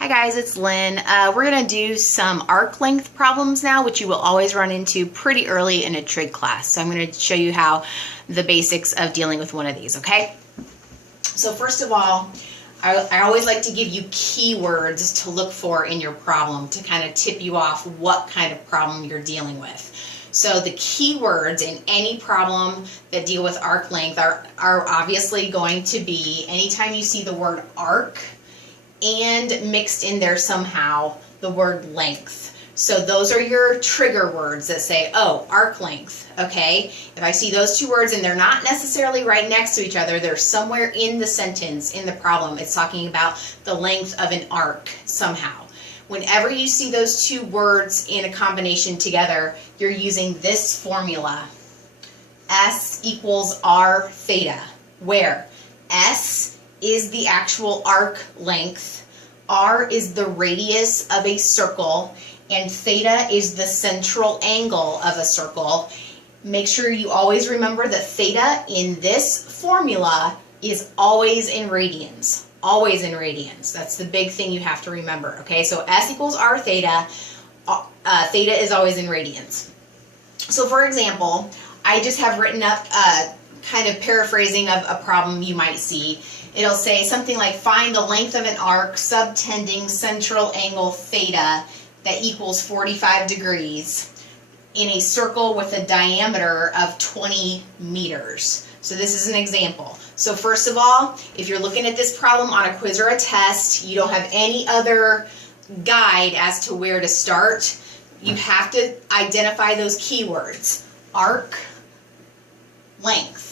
Hi guys, it's Lynn. We're going to do some arc length problems now, which you will always run into pretty early in a trig class. So I'm going to show you how the basics of dealing with one of these, okay? So first of all, I always like to give you keywords to look for in your problem to kind of tip you off what kind of problem you're dealing with. So the keywords in any problem that deal with arc length are obviously going to be anytime you see the word arc and mixed in there somehow the word length. So those are your trigger words that say, oh, arc length, okay? If I see those two words and they're not necessarily right next to each other, they're somewhere in the sentence, in the problem, it's talking about the length of an arc somehow. Whenever you see those two words in a combination together, you're using this formula, S equals R theta, where S is the actual arc length, R is the radius of a circle, and theta is the central angle of a circle. Make sure you always remember that theta in this formula is always in radians. Always in radians. That's the big thing you have to remember, okay? So S equals R theta, theta is always in radians. So for example, I just have written up kind of paraphrasing of a problem you might see. It'll say something like, find the length of an arc subtending central angle theta that equals 45 degrees in a circle with a diameter of 20 meters. So this is an example. So first of all, if you're looking at this problem on a quiz or a test, you don't have any other guide as to where to start, you have to identify those keywords. Arc, length.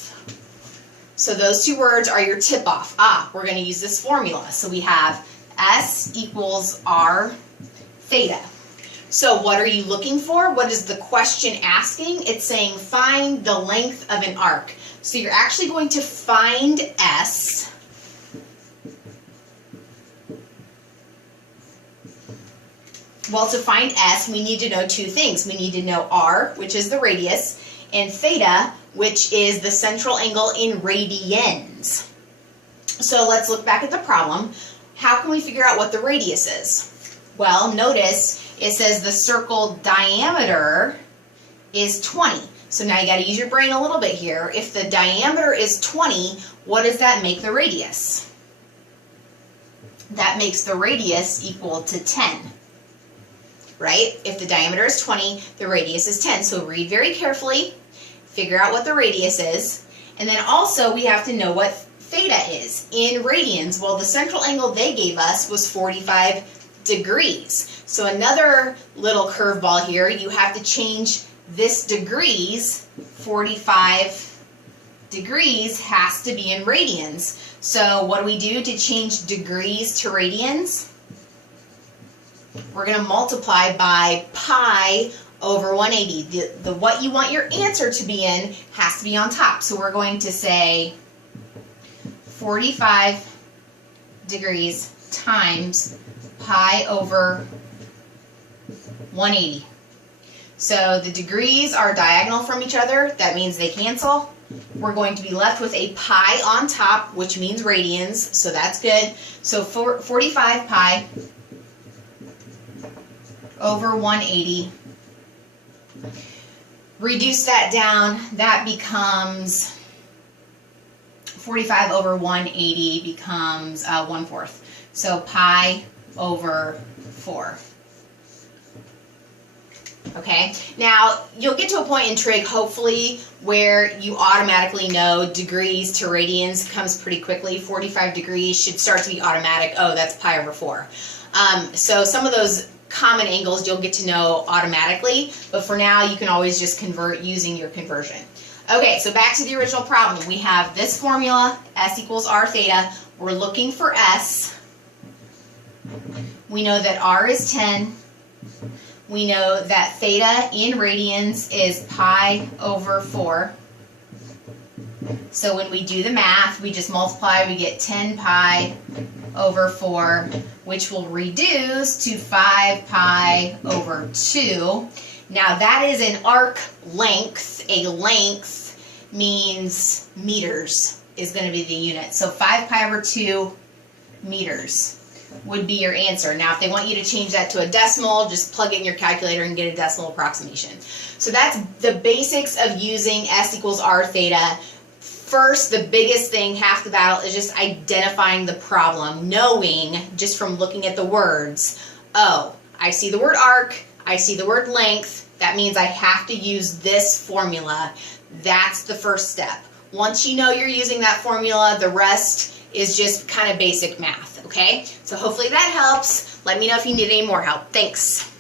So those two words are your tip-off. We're going to use this formula. So we have S equals R theta. So what are you looking for? What is the question asking? It's saying find the length of an arc. So you're actually going to find S. Well, to find S, we need to know two things. We need to know R, which is the radius, and theta, which is the central angle in radians. So let's look back at the problem. How can we figure out what the radius is? Well, notice it says the circle diameter is 20. So now you got to use your brain a little bit here. If the diameter is 20, what does that make the radius? That makes the radius equal to 10. Right? If the diameter is 20, the radius is 10. So read very carefully, figure out what the radius is, and then also we have to know what theta is in radians. Well, the central angle they gave us was 45 degrees. So another little curveball here, you have to change this degrees, 45 degrees has to be in radians. So what do we do to change degrees to radians? We're going to multiply by pi over 180. The what you want your answer to be in has to be on top. So we're going to say 45 degrees times pi over 180. So the degrees are diagonal from each other. That means they cancel. We're going to be left with a pi on top, which means radians. So that's good. So 45 pi over 180. Reduce that down. That becomes 45 over 180 becomes 1/4. So pi over 4. Okay, now you'll get to a point in trig, hopefully, where you automatically know degrees to radians comes pretty quickly. 45 degrees should start to be automatic. Oh, that's pi over 4. So some of those common angles you'll get to know automatically, but for now you can always just convert using your conversion. Okay, so back to the original problem. We have this formula, S equals R theta. We're looking for S. We know that R is 10. We know that theta in radians is pi over 4. So when we do the math, we just multiply, we get 10 pi over 4, which will reduce to 5 pi over 2. Now that is an arc length. A length means meters is going to be the unit. So 5 pi over 2 meters. would be your answer. Now, if they want you to change that to a decimal, just plug it in your calculator and get a decimal approximation. So that's the basics of using S equals R theta. First, the biggest thing, half the battle, is just identifying the problem, knowing just from looking at the words, oh, I see the word arc, I see the word length, that means I have to use this formula. That's the first step. Once you know you're using that formula, the rest is just kind of basic math, okay? So hopefully that helps. Let me know if you need any more help. Thanks.